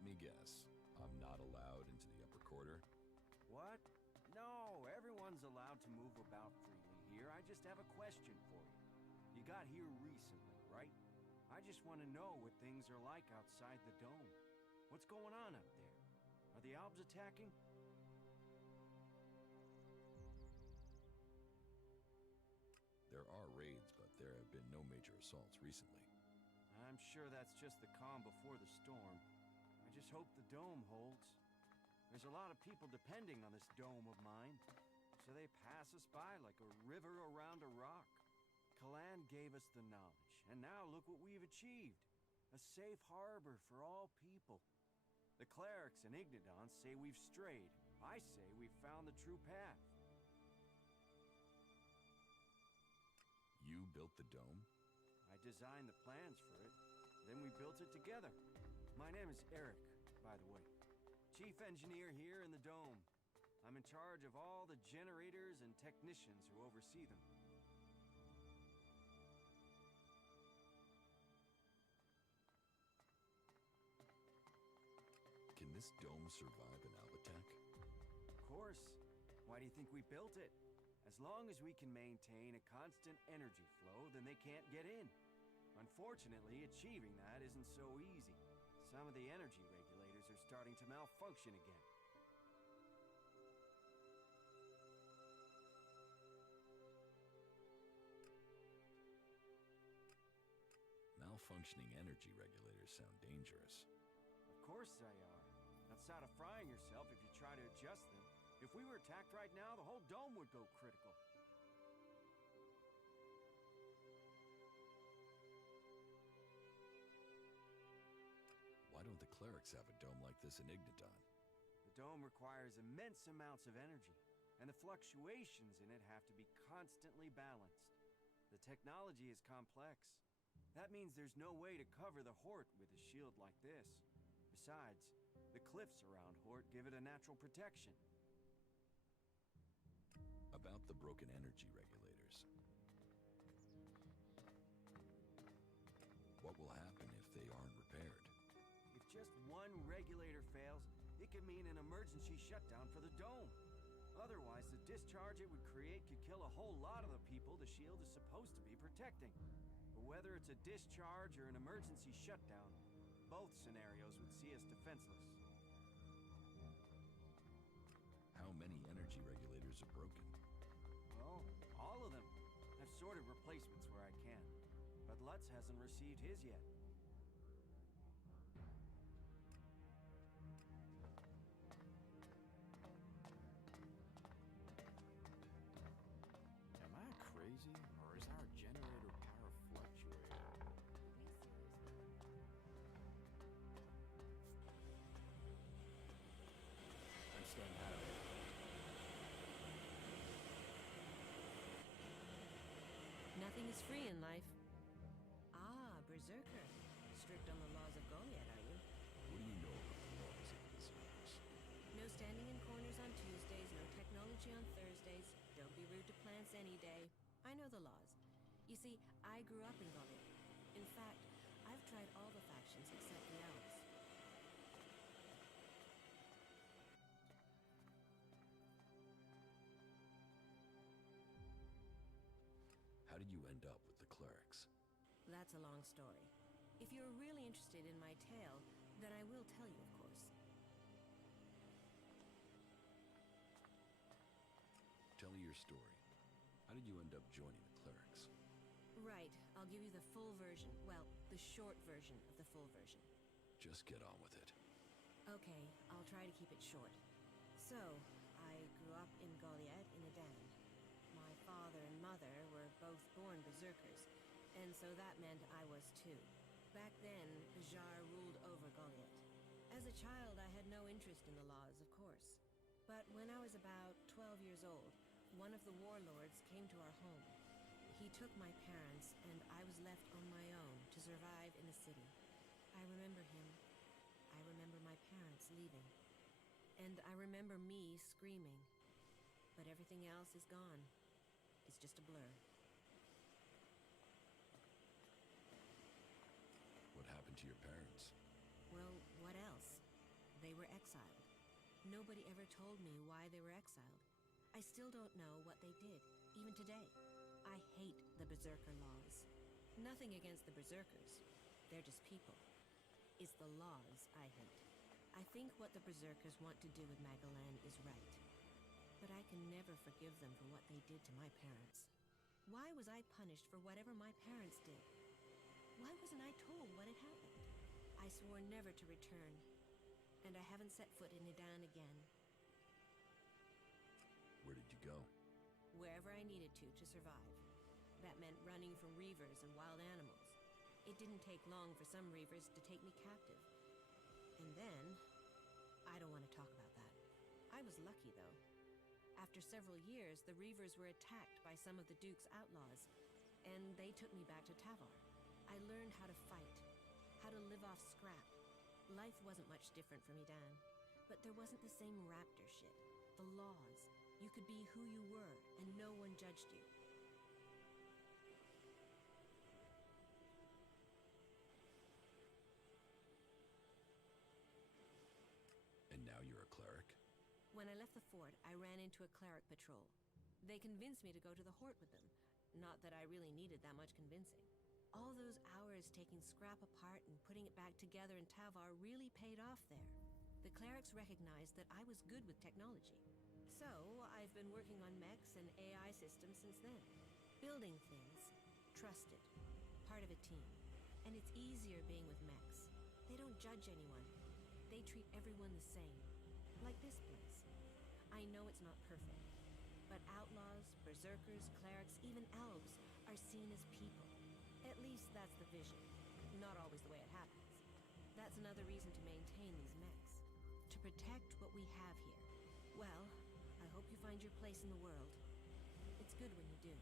Let me guess. I'm not allowed into the upper quarter? What? No, everyone's allowed to move about freely here. I just have a question for you. You got here recently, right? I just want to know what things are like outside the dome. What's going on up there? Are the Albs attacking? There are raids, but there have been no major assaults recently. I'm sure that's just the calm before the storm. I just hope the dome holds. There's a lot of people depending on this dome of mine, so they pass us by like a river around a rock. Kalan gave us the knowledge, and now look what we've achieved. A safe harbor for all people. The clerics and Ignidons say we've strayed. I say we've found the true path. You built the dome? I designed the plans for it, then we built it together. My name is Eric, by the way. Chief engineer here in the dome. I'm in charge of all the generators and technicians who oversee them. Can this dome survive an Alb attack? Of course. Why do you think we built it? As long as we can maintain a constant energy flow, then they can't get in. Unfortunately, achieving that isn't so easy. Some of the energy regulators are starting to malfunction again. Malfunctioning energy regulators sound dangerous. Of course they are. Outside of frying yourself if you try to adjust them. If we were attacked right now, the whole dome would go critical. Why don't the clerics have a dome like this in Ignidon? The dome requires immense amounts of energy, and the fluctuations in it have to be constantly balanced. The technology is complex. That means there's no way to cover the Hort with a shield like this. Besides, the cliffs around Hort give it a natural protection. About the broken energy regulators. What will happen if they aren't repaired? If just one regulator fails, it could mean an emergency shutdown for the dome. Otherwise, the discharge it would create could kill a whole lot of the people the shield is supposed to be protecting. But whether it's a discharge or an emergency shutdown, both scenarios would see us defenseless. How many energy regulators are broken? Well, all of them. I've sorted replacements where I can, but Lutz hasn't received his yet. Am I crazy, or is our generator power fluctuating? I'm staying out of it. Nothing is free in life. Ah, Berserker. Strict on the laws of Goliath, are you? What do you know about the laws of berserkers? No standing in corners on Tuesdays, no technology on Thursdays. Don't be rude to plants any day. I know the laws. You see, I grew up in Goliath. In fact, I've tried all the factions except the Elves. How did you end up with the clerics? That's a long story. If you're really interested in my tale, then I will tell you, of course. Tell me your story. How did you end up joining the clerics? Right, I'll give you the full version. Well, the short version of the full version. Just get on with it. Okay, I'll try to keep it short. So, I grew up in Goliath in Adan. My father and mother were both born berserkers, and so that meant I was too. Back then, Bajar ruled over Goliath. As a child, I had no interest in the laws, of course. But when I was about 12 years old, one of the warlords came to our home. He took my parents, and I was left on my own to survive in the city. I remember him. I remember my parents leaving. And I remember me screaming. But everything else is gone. It's just a blur. What happened to your parents? Well, what else? They were exiled. Nobody ever told me why they were exiled. I still don't know what they did, even today. I hate the Berserker laws. Nothing against the Berserkers. They're just people. It's the laws I hate. I think what the Berserkers want to do with Magalan is right. But I can never forgive them for what they did to my parents. Why was I punished for whatever my parents did? Why wasn't I told what had happened? I swore never to return, and I haven't set foot in Nidan again. Where did you go? Wherever I needed to survive. That meant running from reavers and wild animals. It didn't take long for some reavers to take me captive. And then, I don't want to talk about that. I was lucky, though. After several years, the reavers were attacked by some of the Duke's outlaws, and they took me back to Tavar. I learned how to fight, how to live off scrap. Life wasn't much different from Idan, but there wasn't the same raptor shit. The laws. You could be who you were, and no one judged you. And now you're a cleric? When I left the fort, I ran into a cleric patrol. They convinced me to go to the Hort with them. Not that I really needed that much convincing. All those hours taking scrap apart and putting it back together in Tavar really paid off there. The clerics recognized that I was good with technology. So, I've been working on mechs and AI systems since then. Building things. Trusted. Part of a team. And it's easier being with mechs. They don't judge anyone. They treat everyone the same. Like this place. I know it's not perfect. But outlaws, berserkers, clerics, even elves are seen as people. At least that's the vision. Not always the way it happens. That's another reason to maintain these mechs. To protect what we have here. Well, I hope you find your place in the world. It's good when you do.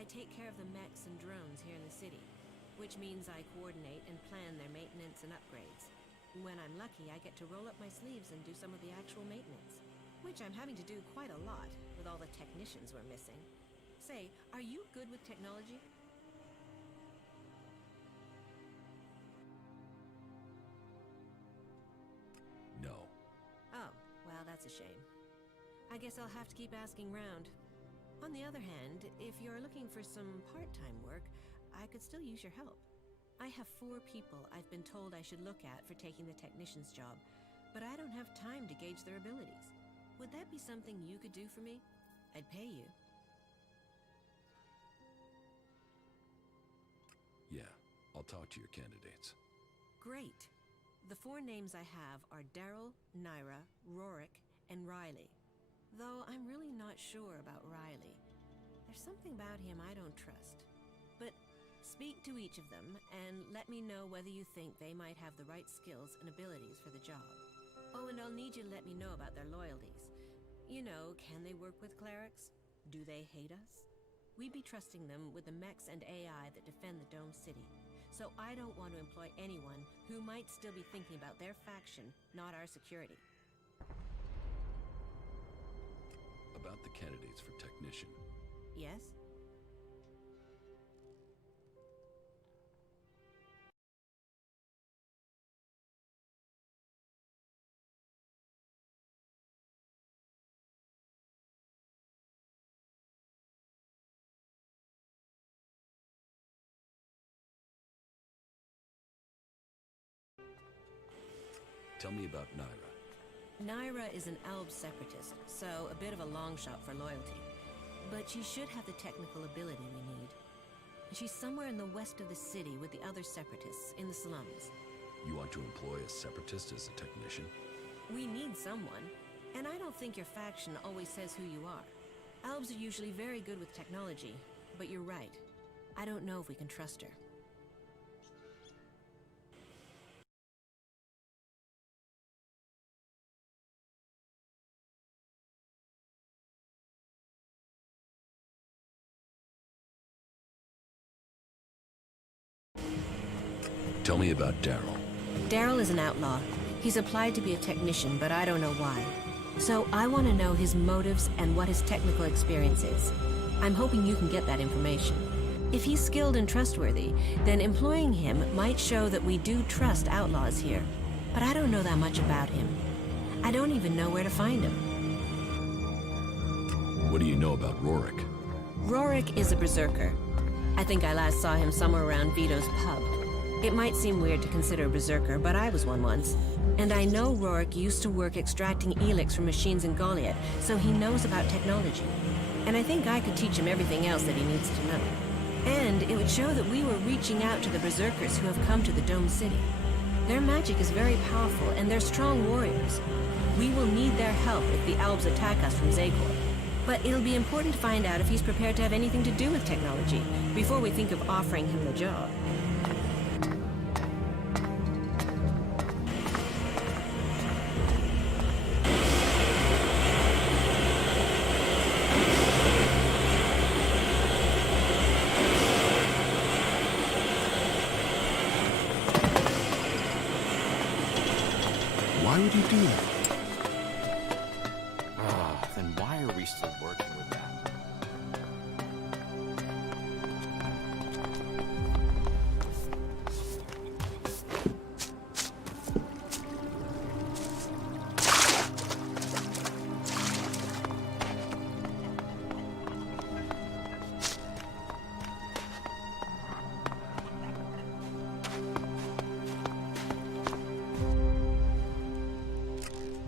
I take care of the mechs and drones here in the city, which means I coordinate and plan their maintenance and upgrades. When I'm lucky, I get to roll up my sleeves and do some of the actual maintenance, which I'm having to do quite a lot with all the technicians we're missing. Say, are you good with technology? No. Oh, well, that's a shame. I guess I'll have to keep asking round. On the other hand, if you're looking for some part-time work, I could still use your help. I have 4 people I've been told I should look at for taking the technician's job, but I don't have time to gauge their abilities. Would that be something you could do for me? I'd pay you. Yeah, I'll talk to your candidates. Great. The 4 names I have are Daryl, Naira, Rorik, and Riley. Though I'm really not sure about Riley. There's something about him I don't trust. But speak to each of them and let me know whether you think they might have the right skills and abilities for the job. Oh, and I'll need you to let me know about their loyalties. You know, can they work with clerics? Do they hate us? We'd be trusting them with the mechs and AI that defend the Dome City. So I don't want to employ anyone who might still be thinking about their faction, not our security. About the candidates for technician. Yes? Tell me about Naira. Naira is an Alb separatist, so a bit of a long shot for loyalty. But she should have the technical ability we need. She's somewhere in the west of the city with the other separatists in the slums. You want to employ a separatist as a technician? We need someone, and I don't think your faction always says who you are. Albs are usually very good with technology, but you're right. I don't know if we can trust her. Tell me about Daryl. Daryl is an outlaw. He's applied to be a technician, but I don't know why. So I want to know his motives and what his technical experience is. I'm hoping you can get that information. If he's skilled and trustworthy, then employing him might show that we do trust outlaws here. But I don't know that much about him. I don't even know where to find him. What do you know about Rorik? Rorik is a berserker. I think I last saw him somewhere around Vito's pub. It might seem weird to consider a berserker, but I was one once. And I know Rorik used to work extracting ELEX from machines in Goliath, so he knows about technology. And I think I could teach him everything else that he needs to know. And it would show that we were reaching out to the berserkers who have come to the Dome City. Their magic is very powerful, and they're strong warriors. We will need their help if the Albs attack us from Zagor. But it'll be important to find out if he's prepared to have anything to do with technology, before we think of offering him the job. Why would you do that? Then why are we still working with that?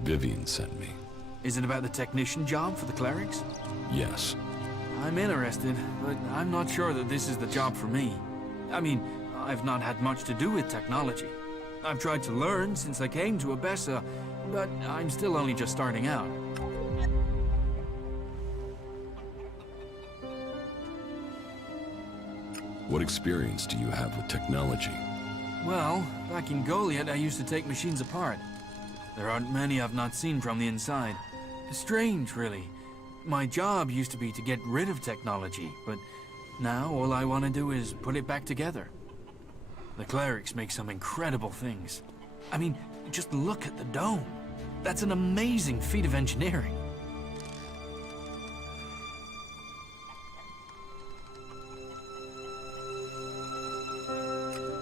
Vivian sent me. Is it about the technician job for the clerics? Yes. I'm interested, but I'm not sure that this is the job for me. I mean, I've not had much to do with technology. I've tried to learn since I came to Abessa, but I'm still only just starting out. What experience do you have with technology? Well, back in Goliath, I used to take machines apart. There aren't many I've not seen from the inside. Strange, really. My job used to be to get rid of technology, but now all I want to do is put it back together. The clerics make some incredible things. I mean, just look at the dome. That's an amazing feat of engineering.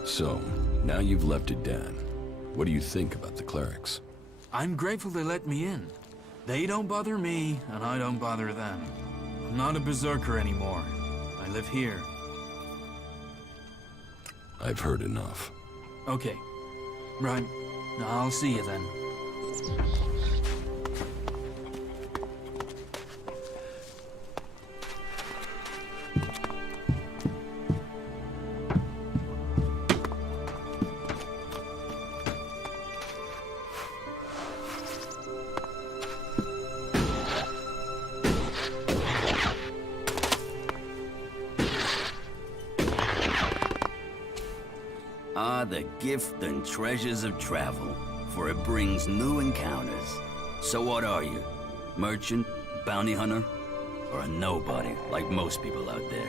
So, now you've left Edan. What do you think about the clerics? I'm grateful they let me in. They don't bother me, and I don't bother them. I'm not a berserker anymore. I live here. I've heard enough. Okay. Right. I'll see you then. The gift and treasures of travel, for it brings new encounters. So what are you? Merchant? Bounty hunter? Or a nobody, like most people out there?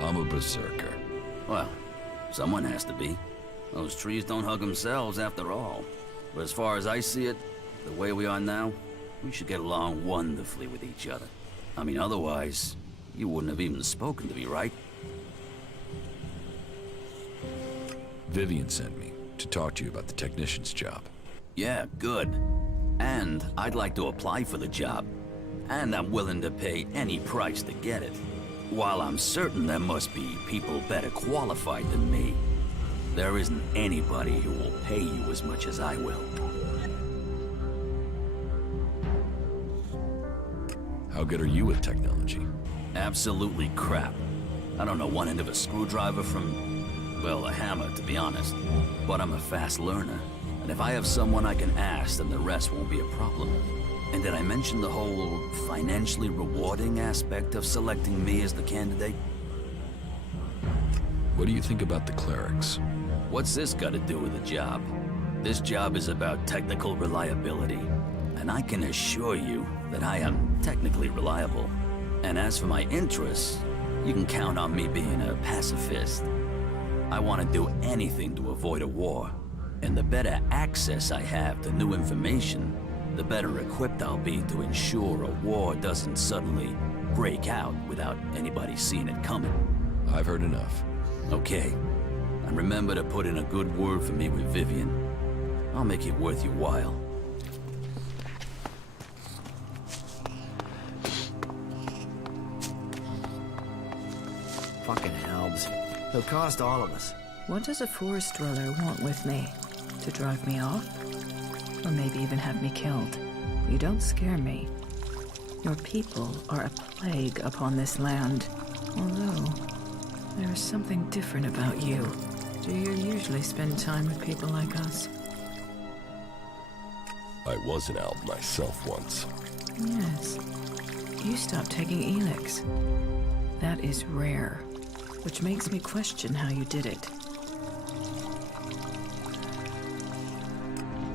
I'm a berserker. Well, someone has to be. Those trees don't hug themselves after all. But as far as I see it, the way we are now, we should get along wonderfully with each other. I mean, otherwise, you wouldn't have even spoken to me, right? Vivian sent me to talk to you about the technician's job. Yeah, good. And I'd like to apply for the job. And I'm willing to pay any price to get it. While I'm certain there must be people better qualified than me. There isn't anybody who will pay you as much as I will. How good are you at technology? Absolutely crap. I don't know one end of a screwdriver from, well, a hammer, to be honest. But I'm a fast learner. And if I have someone I can ask, then the rest won't be a problem. And did I mention the whole financially rewarding aspect of selecting me as the candidate? What do you think about the clerics? What's this got to do with the job? This job is about technical reliability. And I can assure you that I am technically reliable. And as for my interests, you can count on me being a pacifist. I want to do anything to avoid a war. And the better access I have to new information, the better equipped I'll be to ensure a war doesn't suddenly break out without anybody seeing it coming. I've heard enough. Okay. And remember to put in a good word for me with Vivian. I'll make it worth your while. Fucking Helms. He'll cost all of us. What does a forest dweller want with me? To drive me off? Or maybe even have me killed? You don't scare me. Your people are a plague upon this land. Although, there is something different about you. Do you usually spend time with people like us? I was an elf myself once. Yes. You stopped taking ELEX. That is rare, which makes me question how you did it.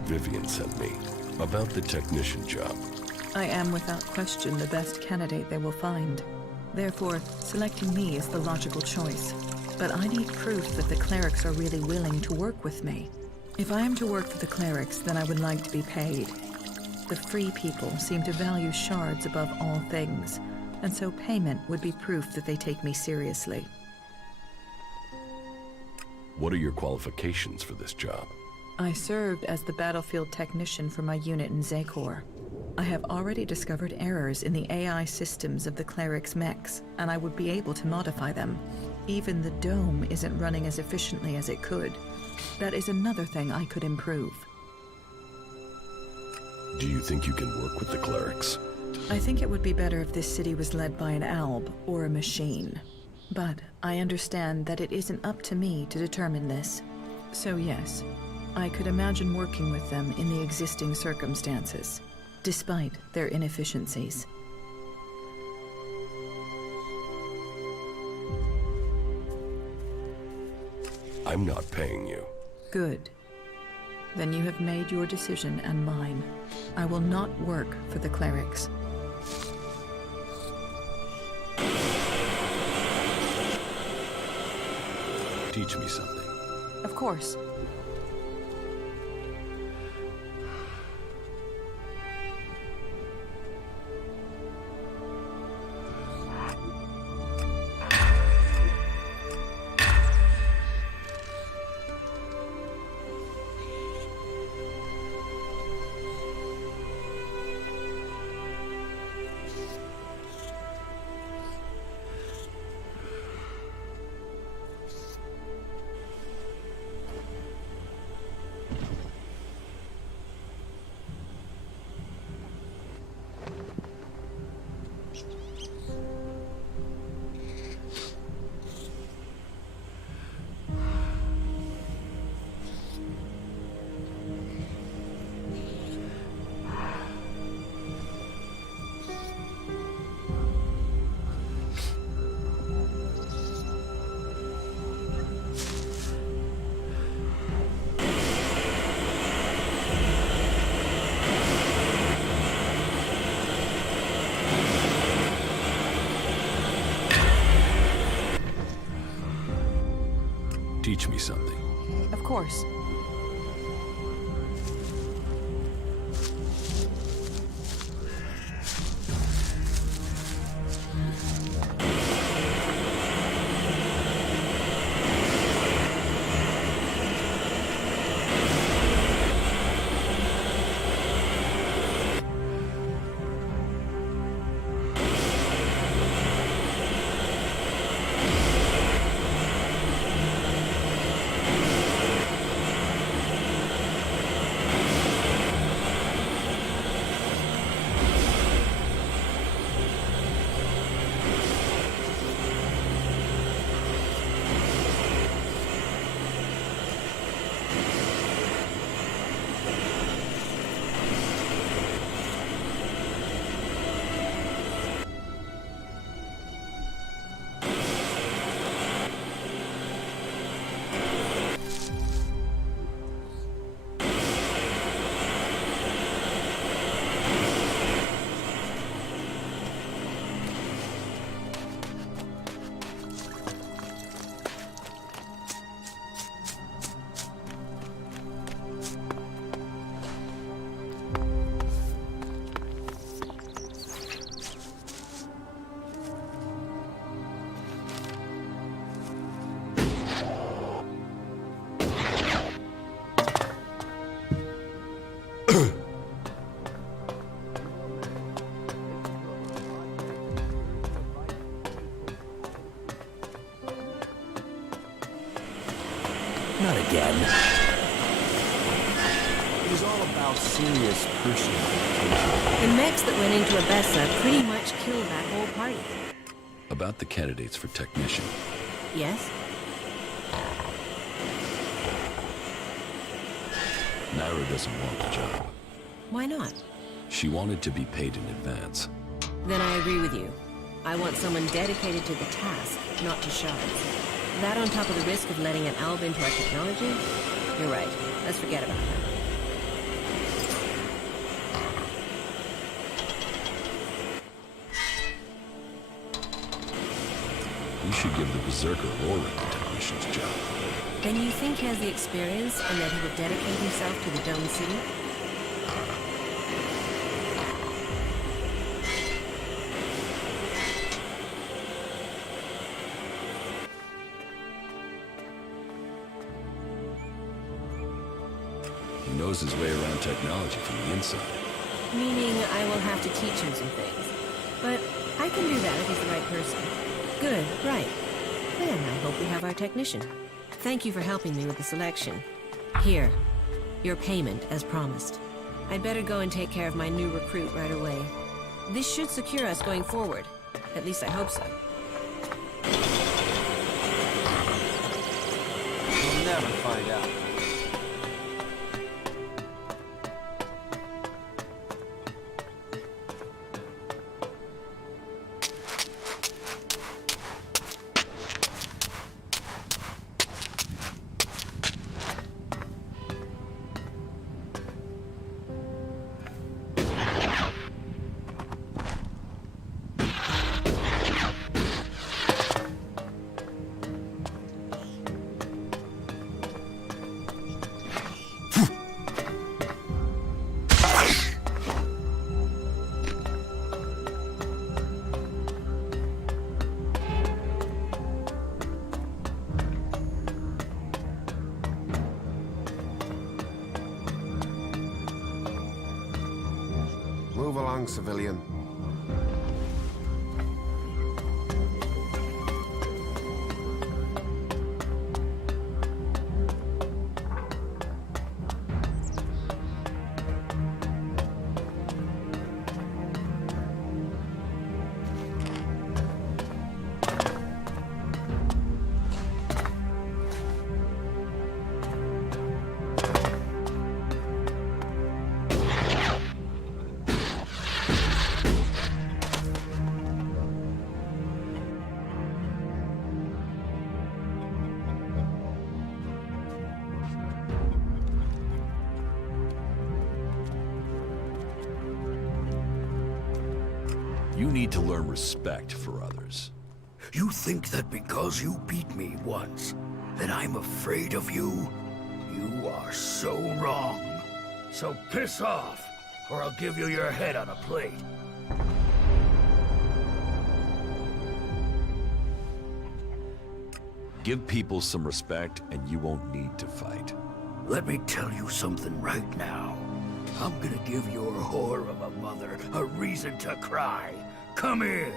Vivian sent me about the technician job. I am without question the best candidate they will find. Therefore, selecting me is the logical choice. But I need proof that the clerics are really willing to work with me. If I am to work for the clerics, then I would like to be paid. The free people seem to value shards above all things, and so payment would be proof that they take me seriously. What are your qualifications for this job? I served as the battlefield technician for my unit in Zakor. I have already discovered errors in the AI systems of the clerics' mechs, and I would be able to modify them. Even the dome isn't running as efficiently as it could. That is another thing I could improve. Do you think you can work with the clerics? I think it would be better if this city was led by an alb or a machine. But I understand that it isn't up to me to determine this. So yes, I could imagine working with them in the existing circumstances, despite their inefficiencies. I'm not paying you. Good. Then you have made your decision and mine. I will not work for the clerics. Teach me something. Of course. Teach me something. Of course. serious personal vacation. The mechs that went into Abessa pretty much killed that whole party. About the candidates for technician. Yes? Naira doesn't want the job. Why not? She wanted to be paid in advance. Then I agree with you. I want someone dedicated to the task, not to shards. That on top of the risk of letting an alb into our technology? You're right. Let's forget about her. You should give the Berserker Rory the technician's job. Then you think he has the experience and that he would dedicate himself to the Dome City? He knows his way around technology from the inside. Meaning I will have to teach him some things. But I can do that if he's the right person. Good, right. Then I hope we have our technician. Thank you for helping me with the selection. Here, your payment as promised. I'd better go and take care of my new recruit right away. This should secure us going forward. At least I hope so. We'll never find out. Move along, civilian. You need to learn respect for others. You think that because you beat me once, that I'm afraid of you? You are so wrong. So piss off, or I'll give you your head on a plate. Give people some respect and you won't need to fight. Let me tell you something right now. I'm gonna give your whore of a mother a reason to cry. Come here.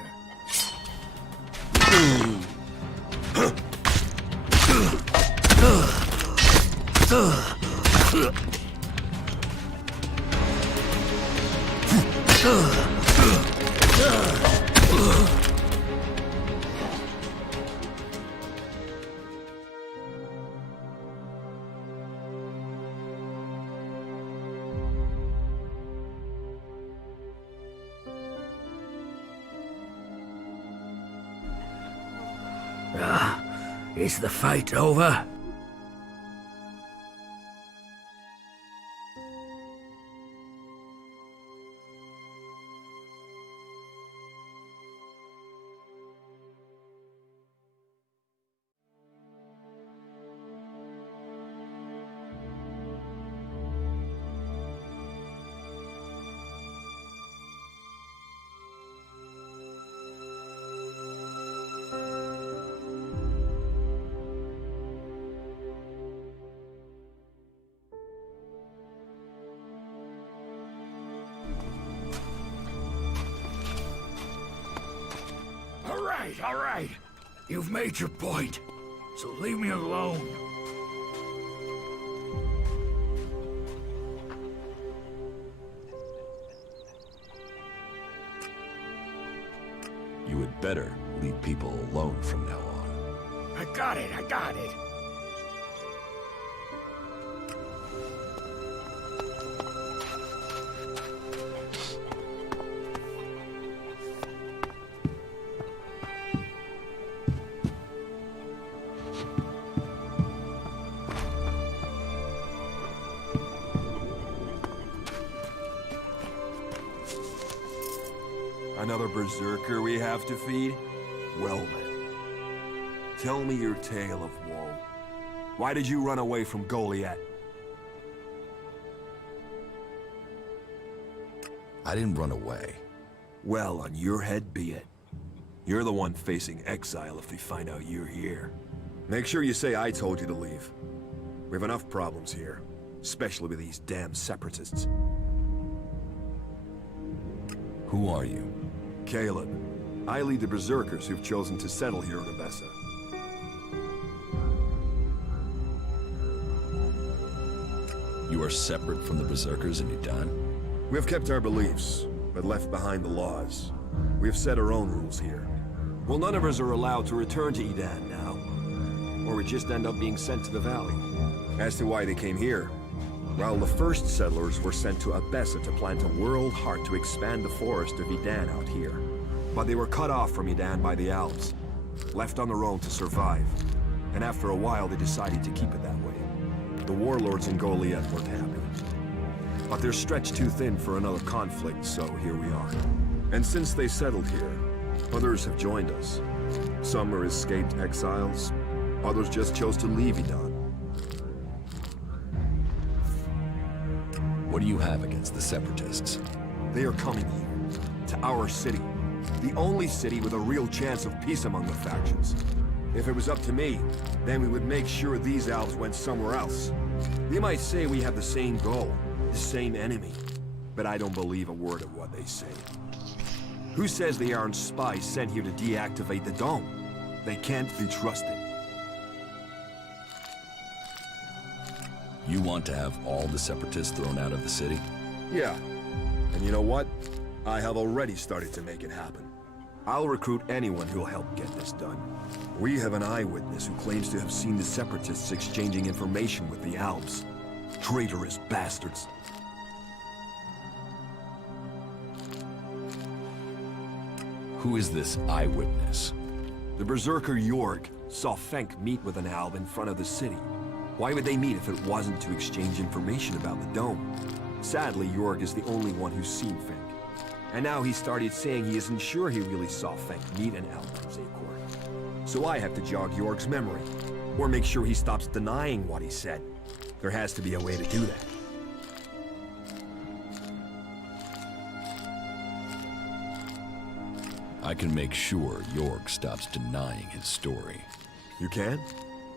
Is the fight over? All right. You've made your point, so leave me alone. better leave people alone from now on. I got it, I got it. Another berserker we have to feed? Well then, tell me your tale of woe. Why did you run away from Goliath? I didn't run away. Well, on your head be it. You're the one facing exile if they find out you're here. Make sure you say I told you to leave. We have enough problems here, especially with these damn separatists. Who are you? Caleb. I lead the berserkers who've chosen to settle here in Abessa. You are separate from the berserkers in Idan? We have kept our beliefs, but left behind the laws. We have set our own rules here. Well, none of us are allowed to return to Idan now, or we just end up being sent to the valley. As to why they came here, while the first settlers were sent to Abessa to plant a world heart to expand the forest of Idan out here. But they were cut off from Idan by the Alps, left on their own to survive. And after a while, they decided to keep it that way. The warlords in Goliath weren't happy. But they're stretched too thin for another conflict, so here we are. And since they settled here, others have joined us. Some are escaped exiles, others just chose to leave Idan. What do you have against the separatists? They are coming here, to our city. The only city with a real chance of peace among the factions. If it was up to me, then we would make sure these elves went somewhere else. They might say we have the same goal, the same enemy, but I don't believe a word of what they say. Who says they aren't spies sent here to deactivate the dome? They can't be trusted. You want to have all the separatists thrown out of the city? Yeah. And you know what? I have already started to make it happen. I'll recruit anyone who'll help get this done. We have an eyewitness who claims to have seen the separatists exchanging information with the Alps. Traitorous bastards. Who is this eyewitness? The berserker Jorg saw Fenk meet with an Alb in front of the city. Why would they meet if it wasn't to exchange information about the dome? Sadly, Jorg is the only one who's seen Fenk. And now he started saying he isn't sure he really saw Fenk meet an Alb from Zakor. So I have to jog Jorg's memory, or make sure he stops denying what he said. There has to be a way to do that. I can make sure Jorg stops denying his story. You can?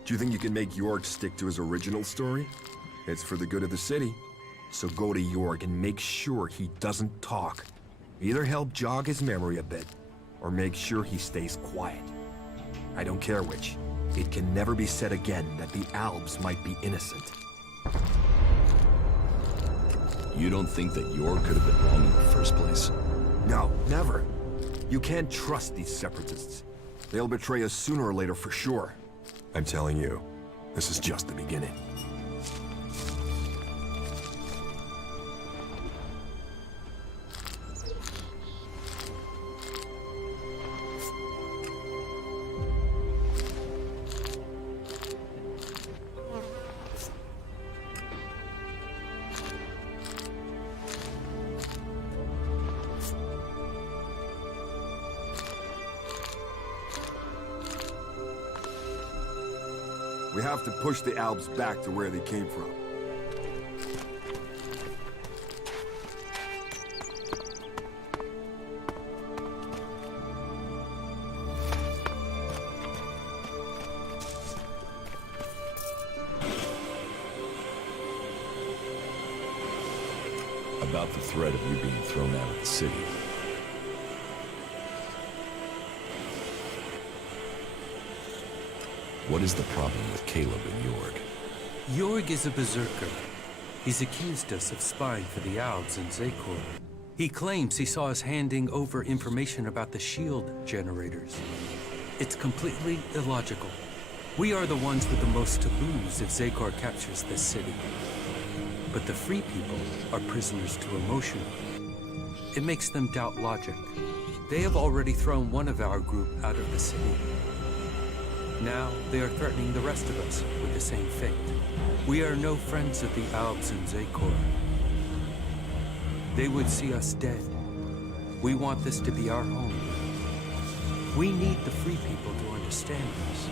Do you think you can make Jorg stick to his original story? It's for the good of the city. So go to Jorg and make sure he doesn't talk. Either help jog his memory a bit, or make sure he stays quiet. I don't care which. It can never be said again that the Alps might be innocent. You don't think that Jorg could have been wrong in the first place? No, never. You can't trust these separatists. They'll betray us sooner or later for sure. I'm telling you, this is just the beginning. We have to push the Alps back to where they came from. About the threat of you being thrown out of the city. What is the problem with Caleb and Jorg? Jorg is a berserker. He's accused us of spying for the Alps and Zakor. He claims he saw us handing over information about the shield generators. It's completely illogical. We are the ones with the most to lose if Zakor captures this city. But the free people are prisoners to emotion. It makes them doubt logic. They have already thrown one of our group out of the city. Now they are threatening the rest of us with the same fate. We are no friends of the Albs and Zakor. They would see us dead. We want this to be our home. We need the free people to understand us.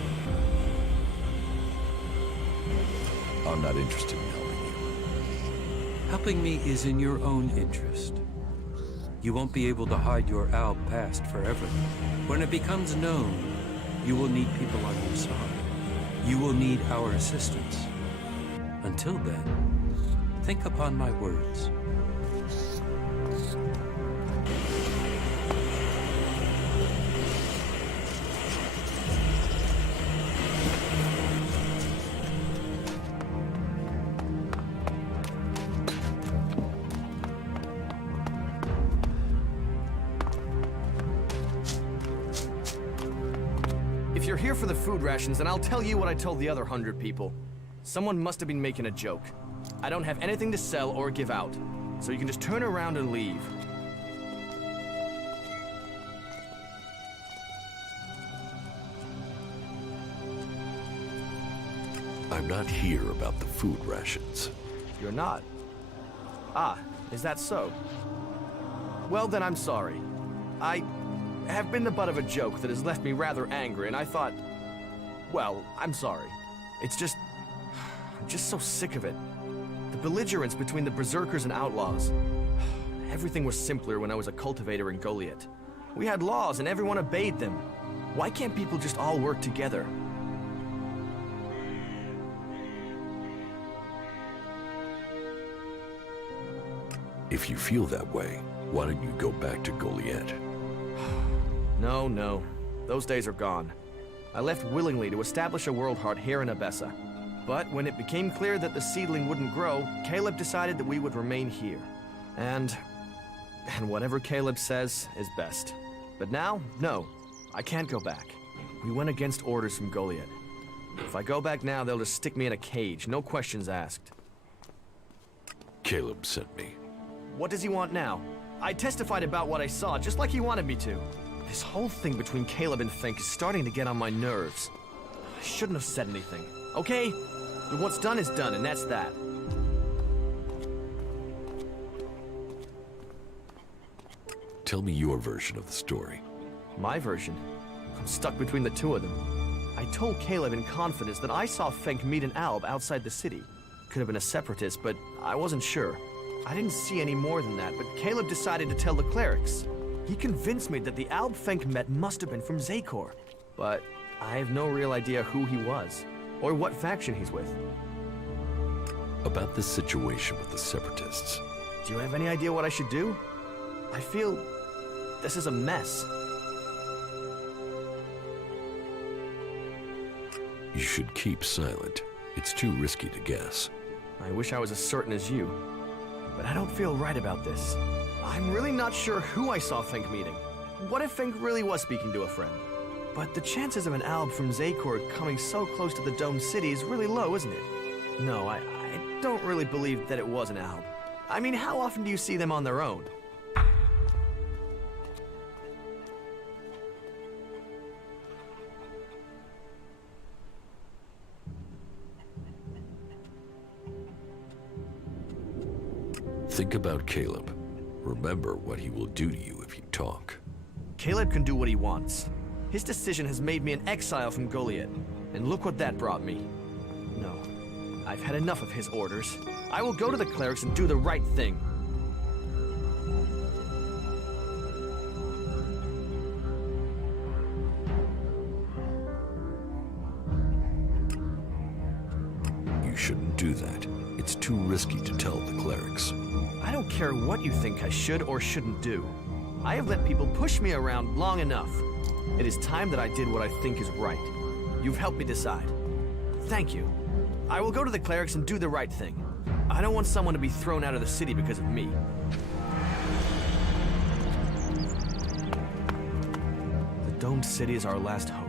I'm not interested in helping you. Helping me is in your own interest. You won't be able to hide your Alb past forever. When it becomes known, you will need people on your side. You will need our assistance. Until then, think upon my words. If you're here for the food rations, then I'll tell you what I told the other 100 people. Someone must have been making a joke. I don't have anything to sell or give out, so you can just turn around and leave. I'm not here about the food rations. You're not? Ah, is that so? Well, then I'm sorry. I have been the butt of a joke that has left me rather angry, and I thought... Well, I'm sorry. It's just... I'm just so sick of it. The belligerence between the berserkers and outlaws. Everything was simpler when I was a cultivator in Goliath. We had laws and everyone obeyed them. Why can't people just all work together? If you feel that way, why don't you go back to Goliath? No. Those days are gone. I left willingly to establish a world heart here in Abessa. But when it became clear that the seedling wouldn't grow, Caleb decided that we would remain here. And whatever Caleb says is best. But now, no, I can't go back. We went against orders from Goliath. If I go back now, they'll just stick me in a cage, no questions asked. Caleb sent me. What does he want now? I testified about what I saw, just like he wanted me to. This whole thing between Caleb and Fink is starting to get on my nerves. I shouldn't have said anything, okay? But what's done is done, and that's that. Tell me your version of the story. My version? I'm stuck between the two of them. I told Caleb in confidence that I saw Fink meet an Alb outside the city. Could have been a separatist, but I wasn't sure. I didn't see any more than that, but Caleb decided to tell the clerics. He convinced me that the Alb Fink met must have been from Zakor. But I have no real idea who he was, or what faction he's with. About this situation with the separatists. Do you have any idea what I should do? I feel this is a mess. You should keep silent. It's too risky to guess. I wish I was as certain as you, but I don't feel right about this. I'm really not sure who I saw Fink meeting. What if Fink really was speaking to a friend? But the chances of an Alb from Zakor coming so close to the Dome City is really low, isn't it? No, I don't really believe that it was an Alb. I mean, how often do you see them on their own? Think about Caleb. Remember what he will do to you if you talk. Caleb can do what he wants. His decision has made me an exile from Goliath, and look what that brought me. No, I've had enough of his orders. I will go to the clerics and do the right thing. You shouldn't do that. It's too risky to tell the clerics. I don't care what you think I should or shouldn't do. I have let people push me around long enough. It is time that I did what I think is right. You've helped me decide. Thank you. I will go to the clerics and do the right thing. I don't want someone to be thrown out of the city because of me. domed city is our last hope.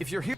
If you're here...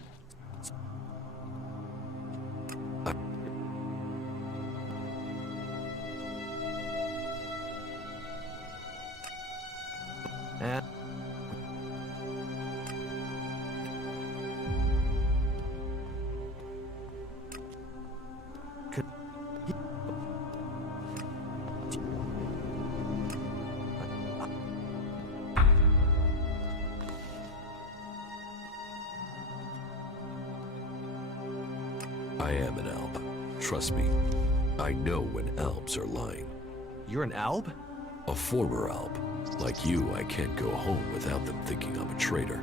I am an Alb. Trust me, I know when Albs are lying. You're an Alb? A former Alb. Like you, I can't go home without them thinking I'm a traitor.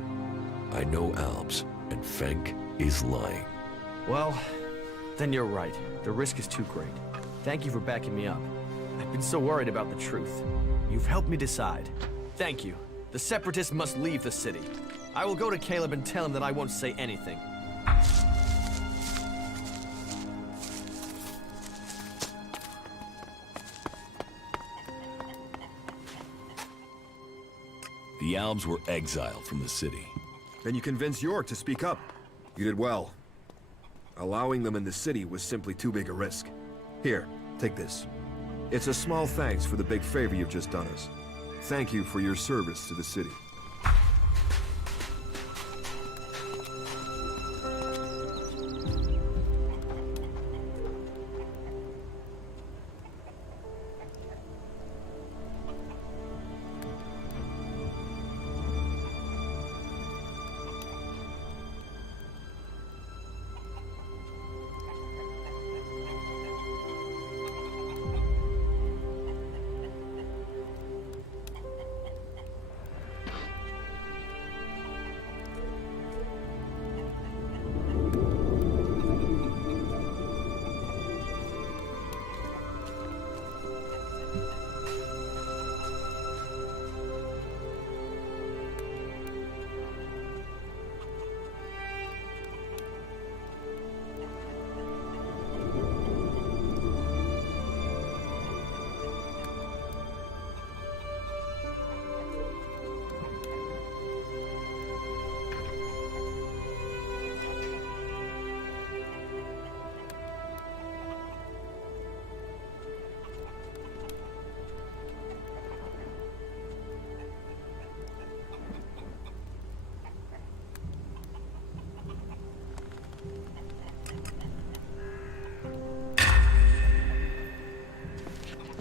I know Albs, and Fenk is lying. Well, then you're right. The risk is too great. Thank you for backing me up. I've been so worried about the truth. You've helped me decide. Thank you. The Separatists must leave the city. I will go to Caleb and tell him that I won't say anything. The Albs were exiled from the city. Then you convinced York to speak up. You did well. Allowing them in the city was simply too big a risk. Here, take this. It's a small thanks for the big favor you've just done us. Thank you for your service to the city.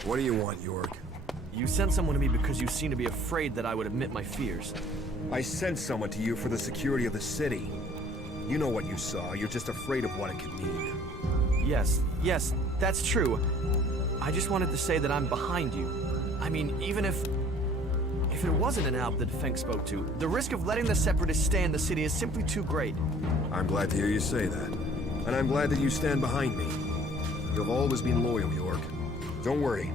What do you want, York? You sent someone to me because you seem to be afraid that I would admit my fears. I sent someone to you for the security of the city. You know what you saw. You're just afraid of what it could mean. Yes, that's true. I just wanted to say that I'm behind you. I mean, even if it wasn't an Alb that Fenk spoke to, the risk of letting the Separatists stay in the city is simply too great. I'm glad to hear you say that. And I'm glad that you stand behind me. You've always been loyal, York. Don't worry.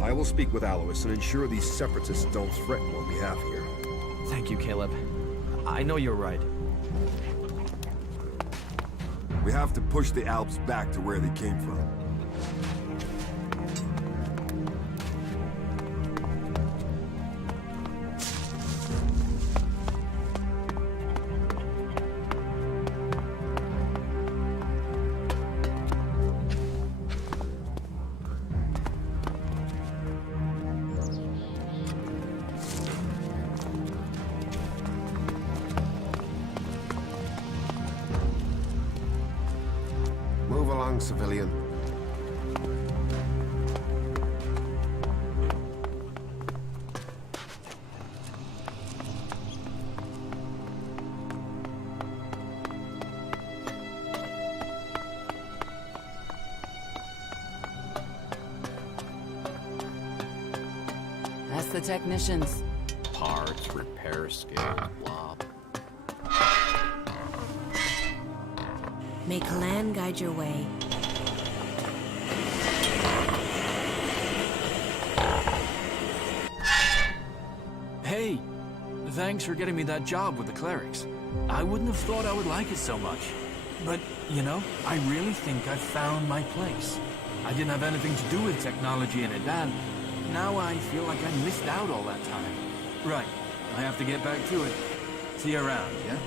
I will speak with Alois and ensure these Separatists don't threaten what we have here. Thank you, Caleb. I know you're right. We have to push the Alps back to where they came from. Move along, civilian. That's the technicians. Parts, repair skills, blah. May Kalan guide your way. Hey, thanks for getting me that job with the clerics. I wouldn't have thought I would like it so much. But, you know, I really think I've found my place. I didn't have anything to do with technology in Edan. Now I feel like I missed out all that time. Right, I have to get back to it. See you around, yeah?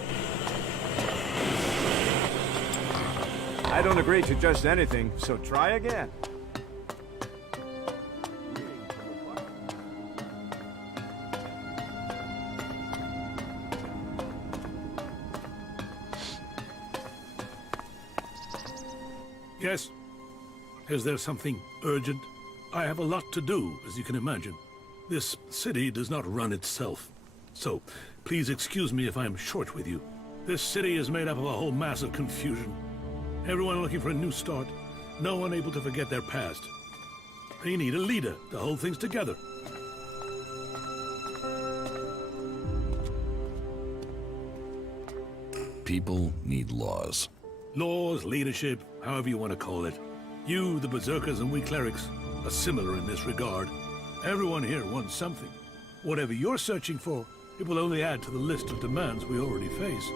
I don't agree to just anything, so try again. Yes? Is there something urgent? I have a lot to do, as you can imagine. This city does not run itself. So, please excuse me if I am short with you. This city is made up of a whole mass of confusion. Everyone looking for a new start. No one able to forget their past. They need a leader to hold things together. People need laws. Laws, leadership, however you want to call it. You, the Berserkers, and we clerics are similar in this regard. Everyone here wants something. Whatever you're searching for, it will only add to the list of demands we already face.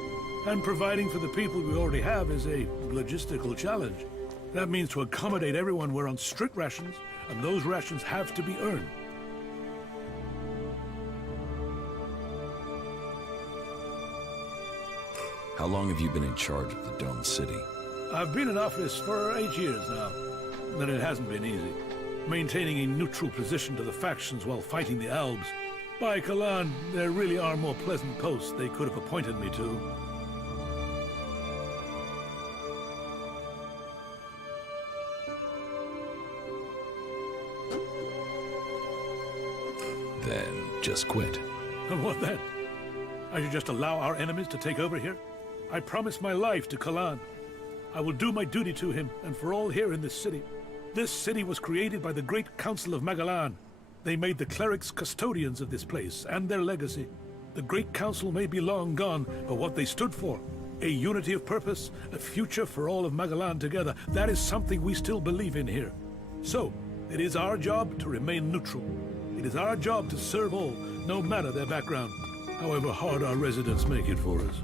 And providing for the people we already have is a logistical challenge. That means to accommodate everyone we're on strict rations, and those rations have to be earned. How long have you been in charge of the Dome City? I've been in office for 8 years now, and it hasn't been easy. Maintaining a neutral position to the factions while fighting the Albs. By Kalan, there really are more pleasant posts they could have appointed me to. Then just quit. And what then? I should just allow our enemies to take over here? I promised my life to Kalan. I will do my duty to him and for all here in this city. This city was created by the great Council of Magalan. They made the clerics custodians of this place and their legacy. The great council may be long gone, but what they stood for, a unity of purpose, a future for all of Magalan together, that is something we still believe in here. So, it is our job to remain neutral. It is our job to serve all, no matter their background, however hard our residents make it for us.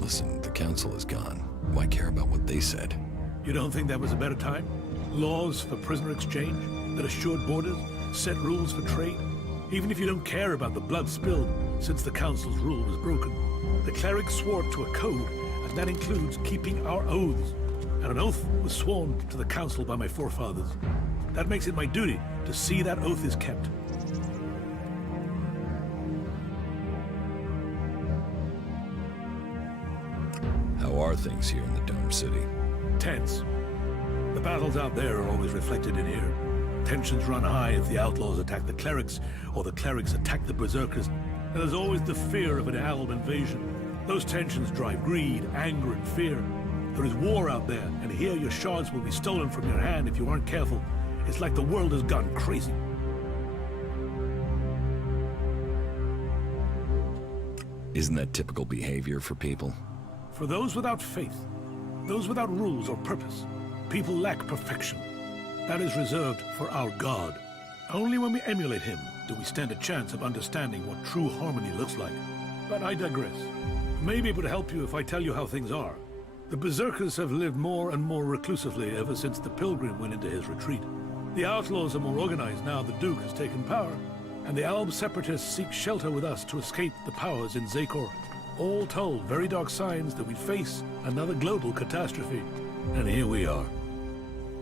Listen, the council is gone. Why care about what they said? You don't think that was a better time? Laws for prisoner exchange that assured borders, set rules for trade? Even if you don't care about the blood spilled since the council's rule was broken, the clerics swore to a code, and that includes keeping our oaths. And an oath was sworn to the council by my forefathers. That makes it my duty to see that oath is kept. How are things here in the Dome City? Tense. The battles out there are always reflected in here. Tensions run high if the outlaws attack the clerics, or the clerics attack the berserkers. And there's always the fear of an Alb invasion. Those tensions drive greed, anger, and fear. There is war out there, and here your shards will be stolen from your hand if you aren't careful. It's like the world has gone crazy. Isn't that typical behavior for people? For those without faith, those without rules or purpose, people lack perfection. That is reserved for our God. Only when we emulate him do we stand a chance of understanding what true harmony looks like. But I digress. Maybe it would help you if I tell you how things are. The Berserkers have lived more and more reclusively ever since the Pilgrim went into his retreat. The outlaws are more organized now the Duke has taken power, and the Alb separatists seek shelter with us to escape the powers in Zakor. All told, very dark signs that we face another global catastrophe. And here we are,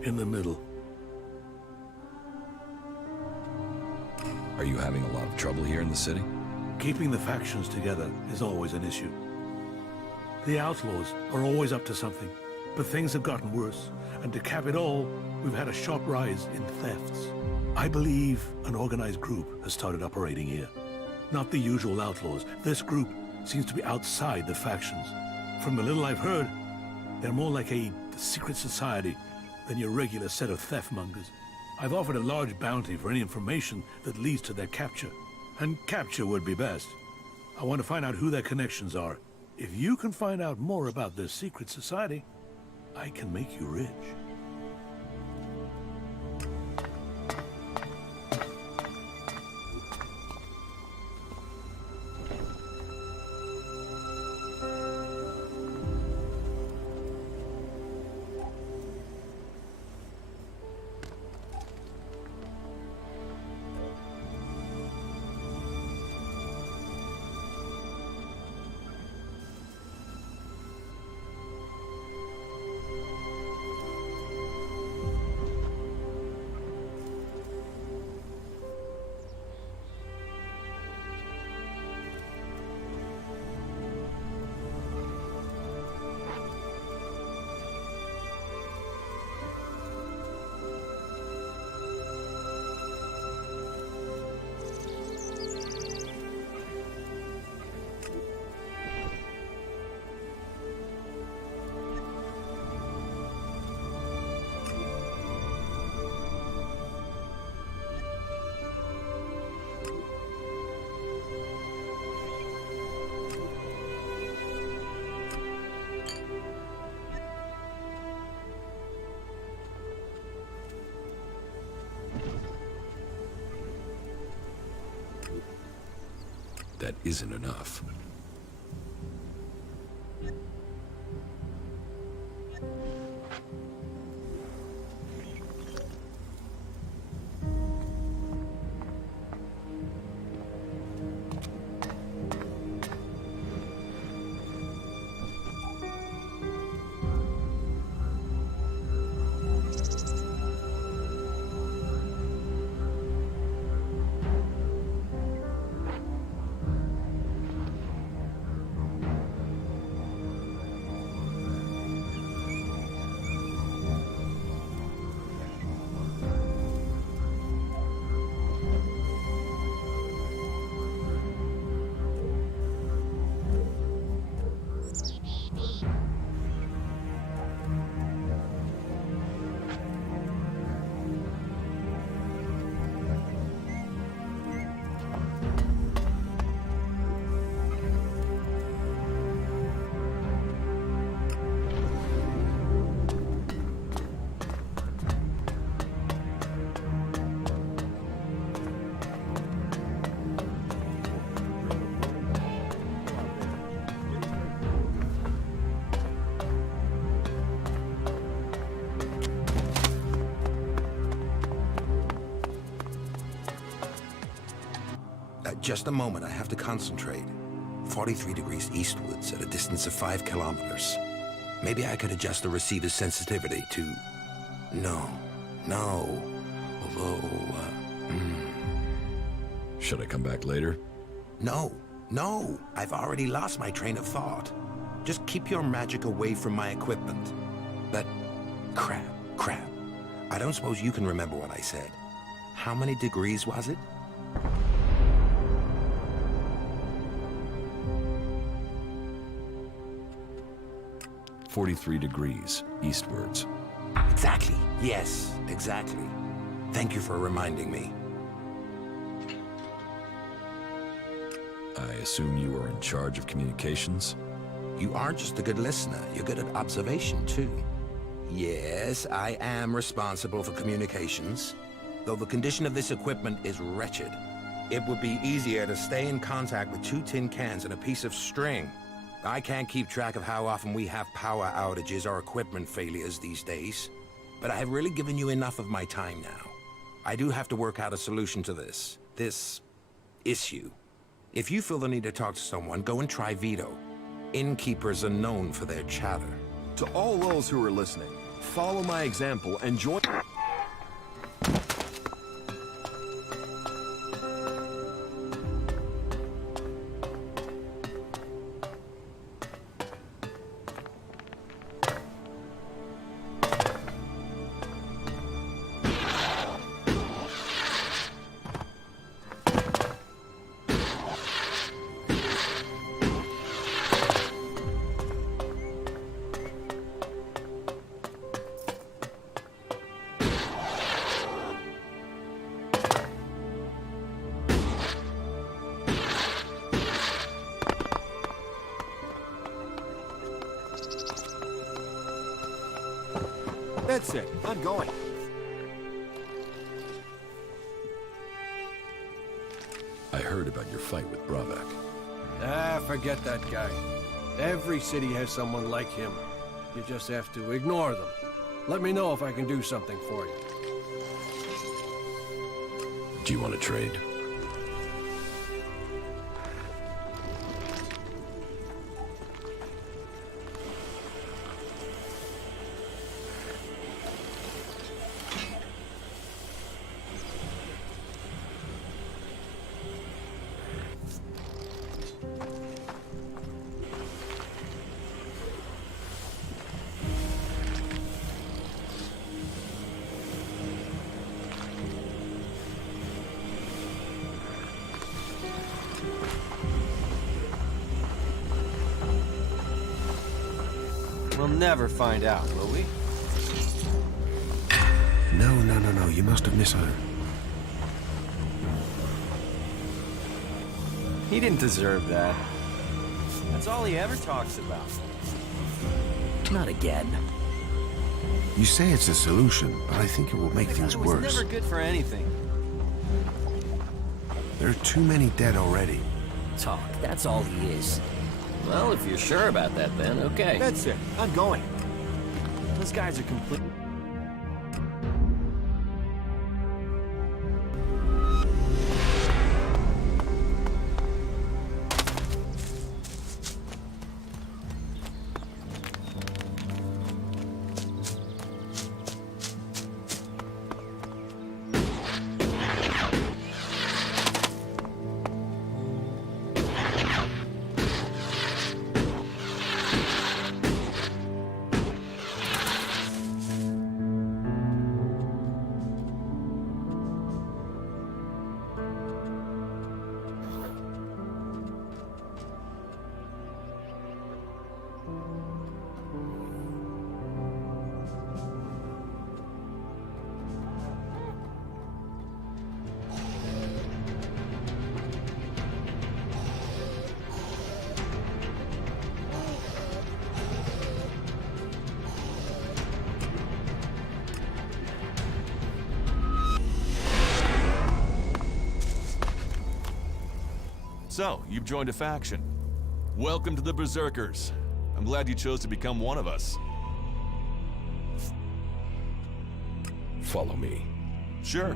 in the middle. Are you having a lot of trouble here in the city? Keeping the factions together is always an issue. The outlaws are always up to something, but things have gotten worse, and to cap it all, we've had a sharp rise in thefts. I believe an organized group has started operating here. Not the usual outlaws. This group seems to be outside the factions. From the little I've heard, they're more like a secret society than your regular set of theft mongers. I've offered a large bounty for any information that leads to their capture, And capture would be best. I want to find out who their connections are. If you can find out more about this secret society, I can make you rich. That isn't enough. Just a moment, I have to concentrate. 43 degrees eastwards at a distance of 5 kilometers. Maybe I could adjust the receiver's sensitivity to... No. Although, Should I come back later? No. I've already lost my train of thought. Just keep your magic away from my equipment. But... crap. I don't suppose you can remember what I said. How many degrees was it? "43 degrees eastwards." Exactly. Yes, exactly. Thank you for reminding me. I assume you are in charge of communications? You aren't just a good listener, you're good at observation, too. Yes, I am responsible for communications. Though the condition of this equipment is wretched, it would be easier to stay in contact with 2 tin cans and a piece of string. I can't keep track of how often we have power outages or equipment failures these days, but I have really given you enough of my time now. I do have to work out a solution to this issue. If you feel the need to talk to someone, go and try Vito. Innkeepers are known for their chatter. To all those who are listening, follow my example and join... That's it. I'm going. I heard about your fight with Bravak. Ah, forget that guy. Every city has someone like him. You just have to ignore them. Let me know if I can do something for you. Do you want to trade? We'll never find out, will we? No. You must have misheard. He didn't deserve that. That's all he ever talks about. Not again. You say it's a solution, but I think it will make things It was worse. never good for anything. There are too many dead already. Talk, that's all he is. Well, if you're sure about that, then okay. That's it. I'm going. Those guys are complete. So, you've joined a faction. Welcome to the Berserkers. I'm glad you chose to become one of us. Follow me. Sure.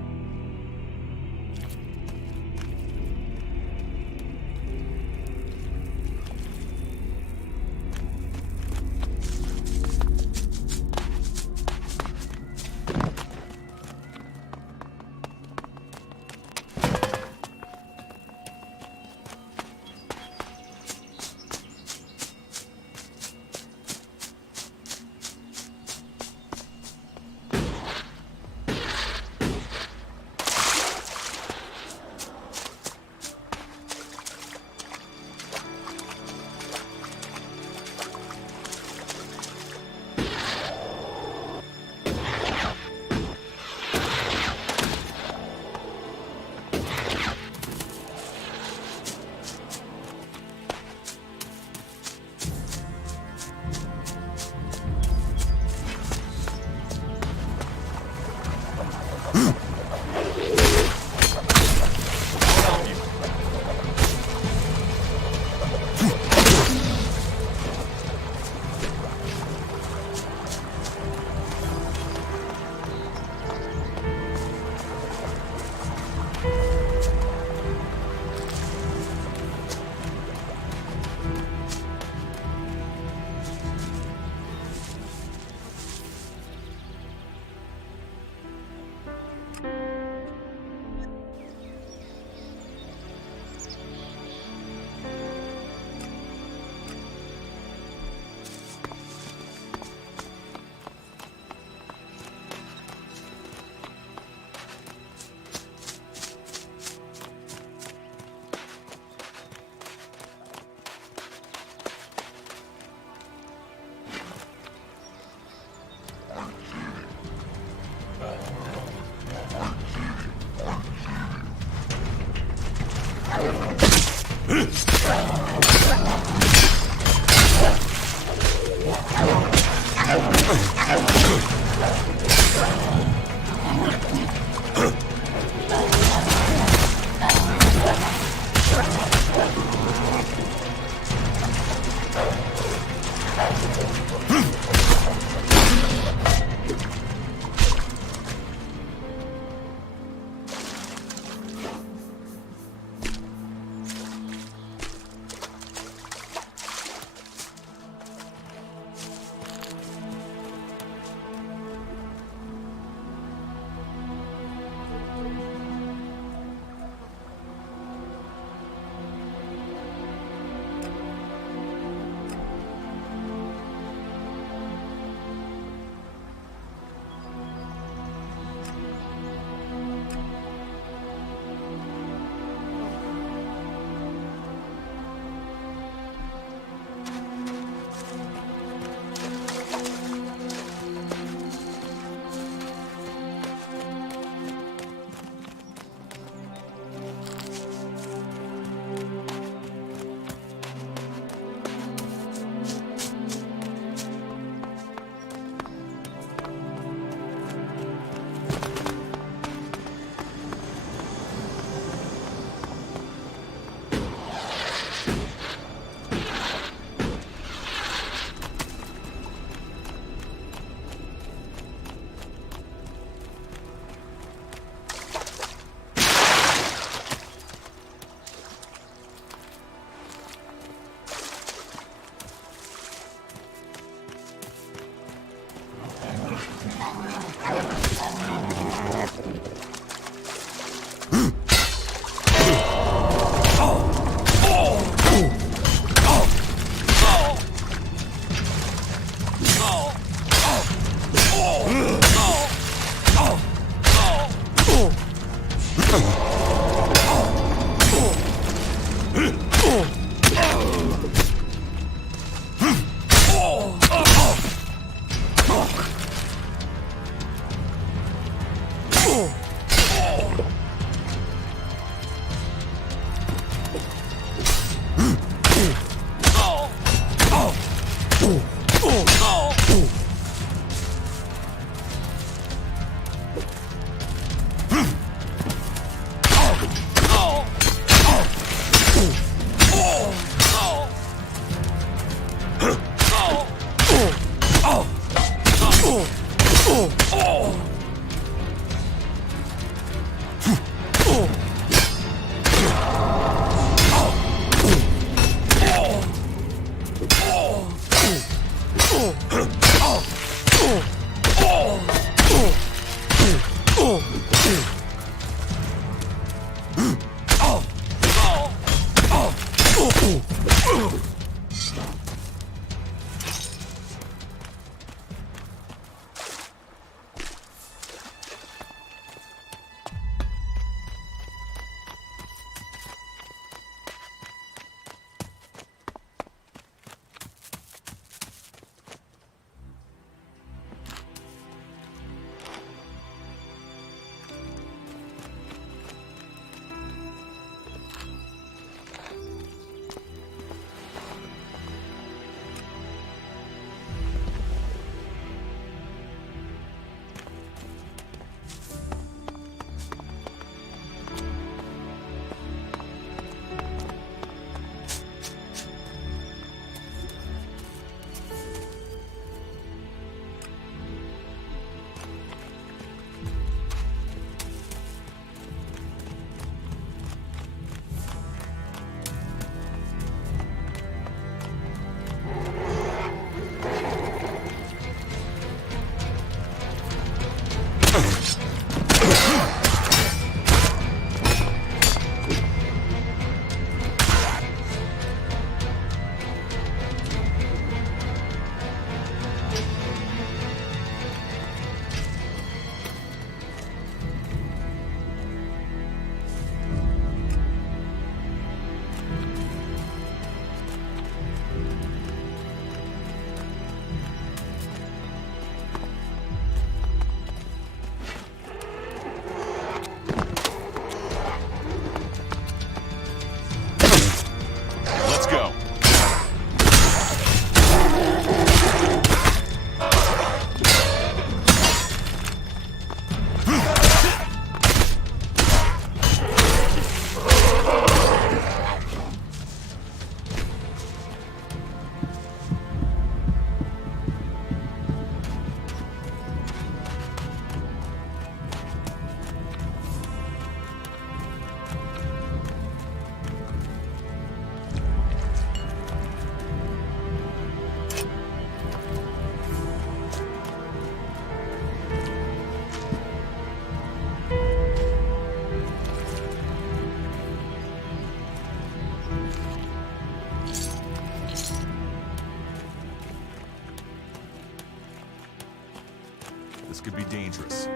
This could be dangerous.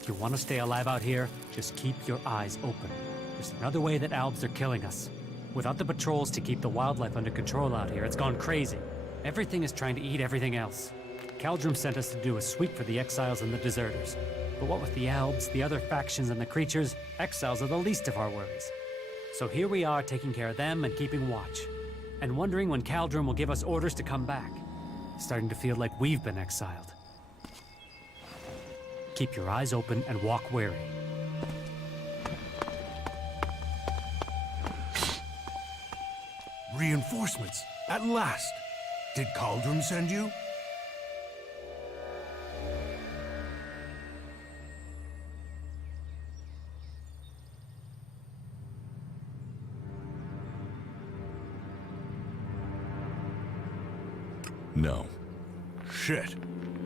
If you want to stay alive out here, just keep your eyes open. There's another way that Albs are killing us. Without the patrols to keep the wildlife under control out here, it's gone crazy. Everything is trying to eat everything else. Caldrum sent us to do a sweep for the exiles and the deserters. But what with the Albs, the other factions, and the creatures, exiles are the least of our worries. So here we are taking care of them and keeping watch. And wondering when Caldrum will give us orders to come back. Starting to feel like we've been exiled. Keep your eyes open and walk wary. Reinforcements, at last. Did Cauldron send you? No. Shit.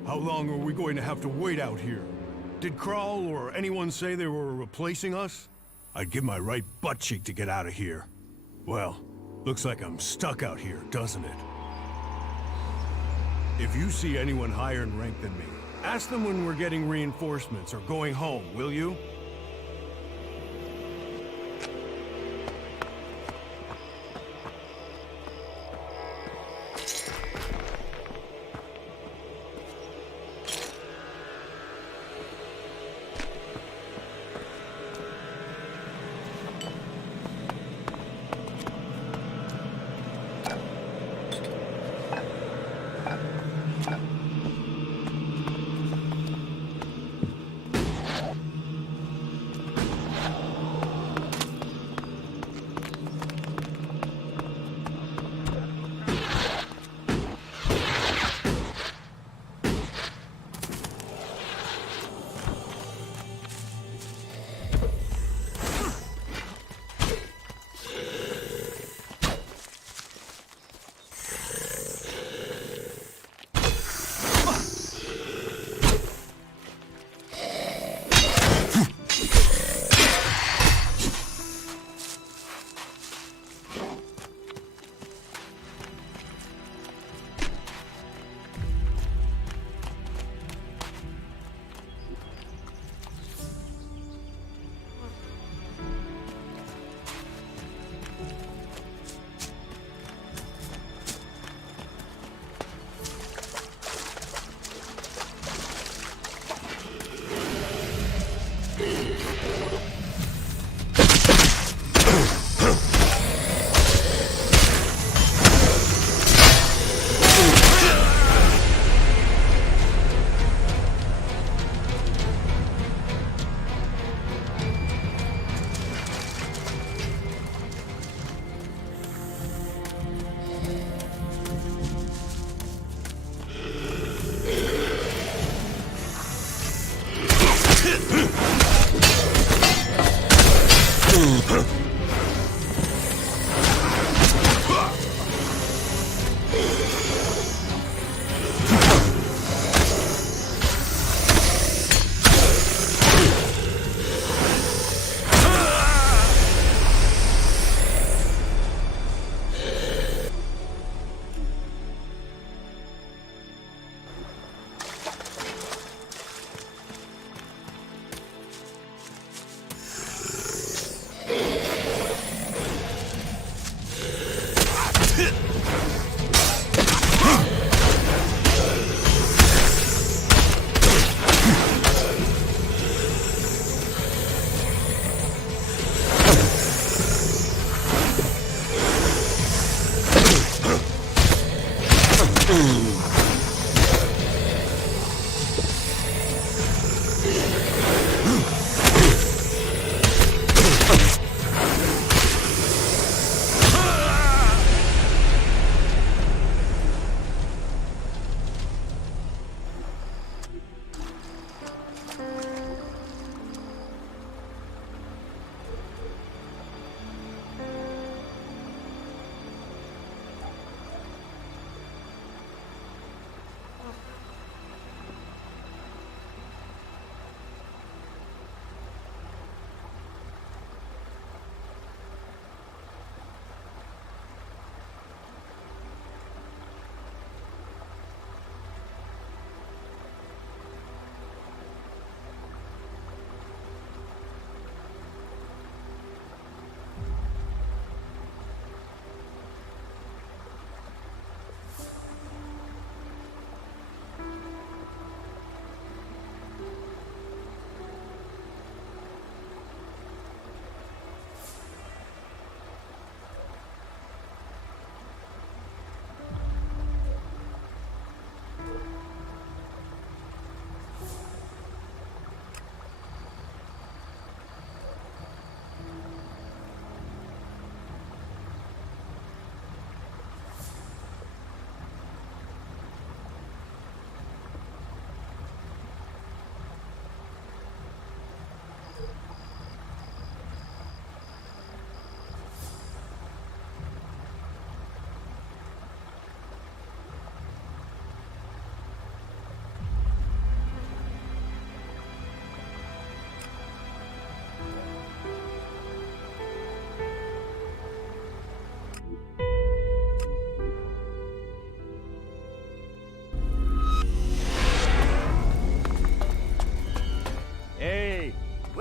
How long are we going to have to wait out here? Did Kral or anyone say they were replacing us? I'd give my right butt cheek to get out of here. Well, looks like I'm stuck out here, doesn't it? If you see anyone higher in rank than me, ask them when we're getting reinforcements or going home, will you?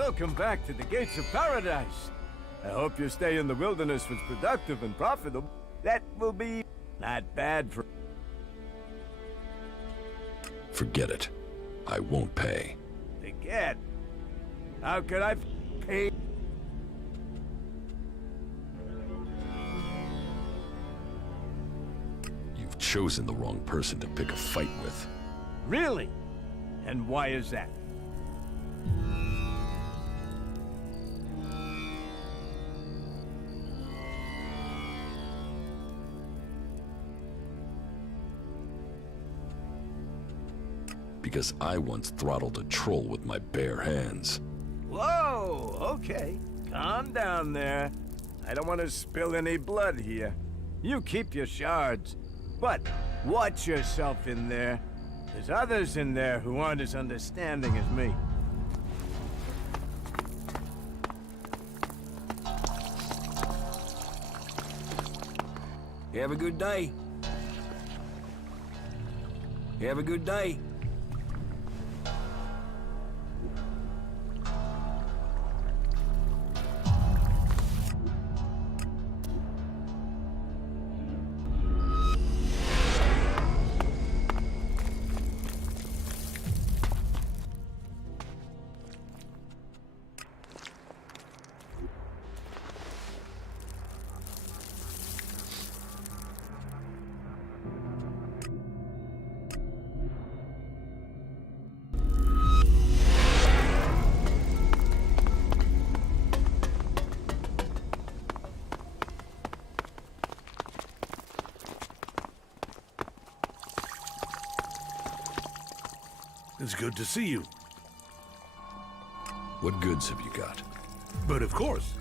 Welcome back to the gates of paradise. I hope your stay in the wilderness was productive and profitable. That will be not bad for... Forget it. I won't pay. Forget? How could I pay? You've chosen the wrong person to pick a fight with. Really? And why is that? Because I once throttled a troll with my bare hands. Whoa, okay. Calm down there. I don't want to spill any blood here. You keep your shards. But watch yourself in there. There's others in there who aren't as understanding as me. Have a good day. Have a good day. It's good to see you. What goods have you got? But of course.